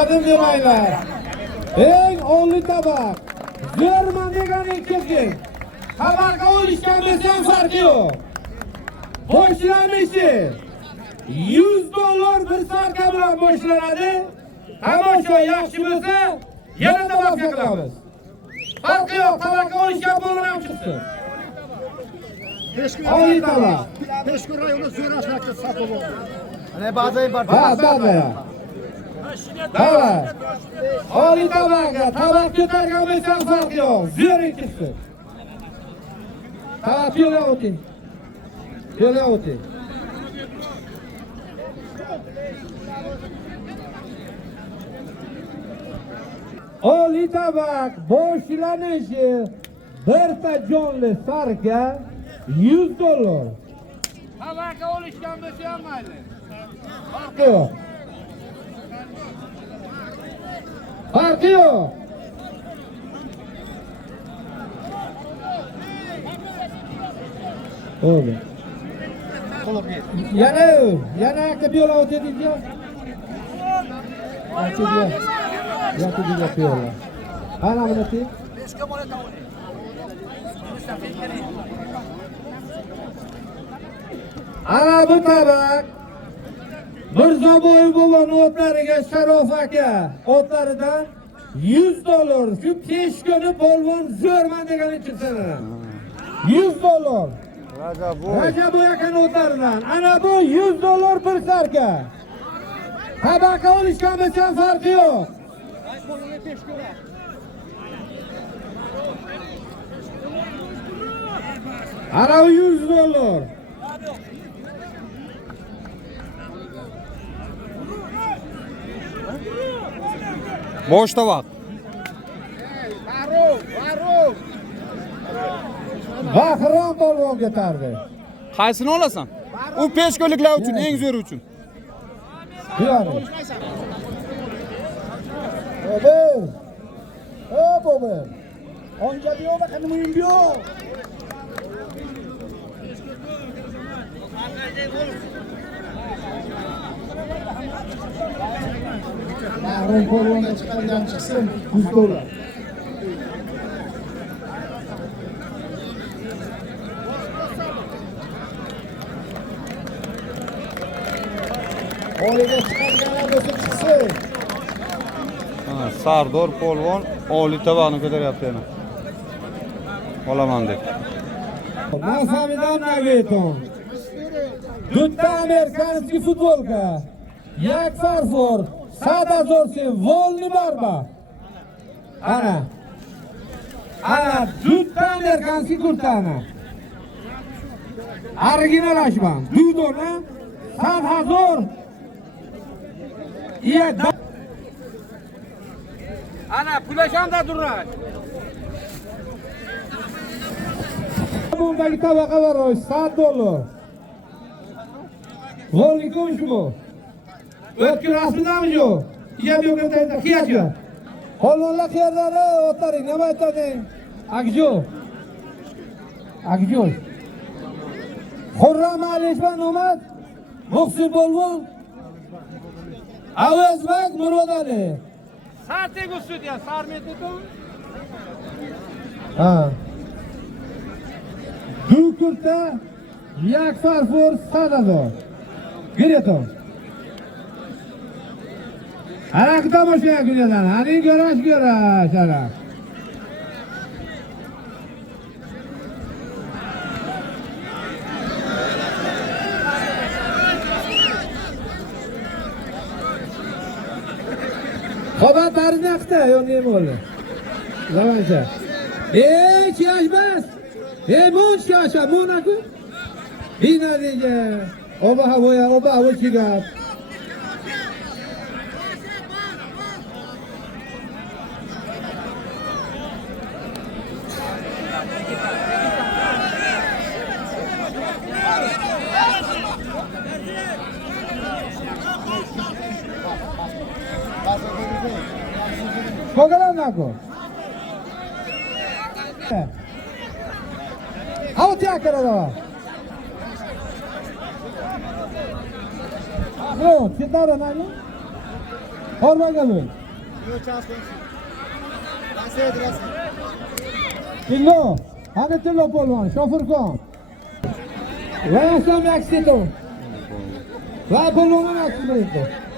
To'xtadim demanglar. Eng oliy tabaq. Zo'rman deganing keldik. Tabaqqa olishgan desam farqi yo'q. Boshlanishi $100 bir sarka bilan boshlanadi. Tomosha yaxshi bo'lsa, yana tabaqqa qilamiz. Farqi yo'q, tabaqqa olishgan bo'lgan ham chiqsin. Oliy tabaq. Peshku rayoni zo'rashakda sotib oldi. Ana ba'zan bor. Ba'zan. Tabaq. Oliy tabaqqa tabaq ko'targan bo'lsam farqi yo'q. Zo'ring chiqsin. Tabaq yo'la o'ting. Yo'la o'ting. Oliy tabaq boshlanishi birta jonli sarka $100. Tabaqqa olishgan bo'lsa ham mayli. Farqi yo'q. Farqi yo'q. Oldu. Yana aka piyola o'tadingmi? Yo'q, piyola. Ana buni teng. Ana bu tabaq Mirzoboyev bo'lgan otlariga Sharof aka otlaridan $100. Shu peshkoni polvon zo'rman degani chiqsin. $100. Rajab akani otlaridan. Ana bu $100 bir sarka. Tabaqqa olishgan bo'lsa farqi yo'q. Ana $100. Boş tabaq. Bahrom polvon ketardi. Qaysini olasan? U peshko'liklar uchun, eng zo'ri uchun. Buyurun. Ober. Ober. Onca diyor da kanımın diyor. Bahrom polvonga chiqargan chiqsin $100. Oliga chiqarganlar bo'lsa chiqsin. Sardor polvon oliy tabaqni ko'taryapti yana. Olaman deb. Masamidan nageton. Dutta amerikanskiy futbolka. Yak farfor. Sada zorsin volni barba. Ana. Ana dutta amerikanskiy kurtana. Original ashban. Dudona 100,000. Iya. Ana pulashanda durlar. Bundaki tabaqa var o $100. Volni konuşmu? Ötkür aslında mı yok? İyem yok öteyde kıyacı. Kolonla kıyarları otları ne var etedi? Akcu. Akcu. Hurram Alişban Umad. Muhsin Bolvon. Avazbek Murod Ali. Sarte gustu diye sarmeti to. Ha. Dukurta yak farfor sadado. Gireto. Ana kutamoshga giredan. Ani göraş ana. Xobat barinaqda yo'q bo'ldi. Zamancha. Chiashmas. Monch chiasha, monaku. Bina deja. Oba havo chigab. Kogalanako. How te akara? No, te dara nani? Hormagalı. Tillo. Hadi Tillo polvon. Shofirkon. Va Aslan Aksito. Va polvon Aksito.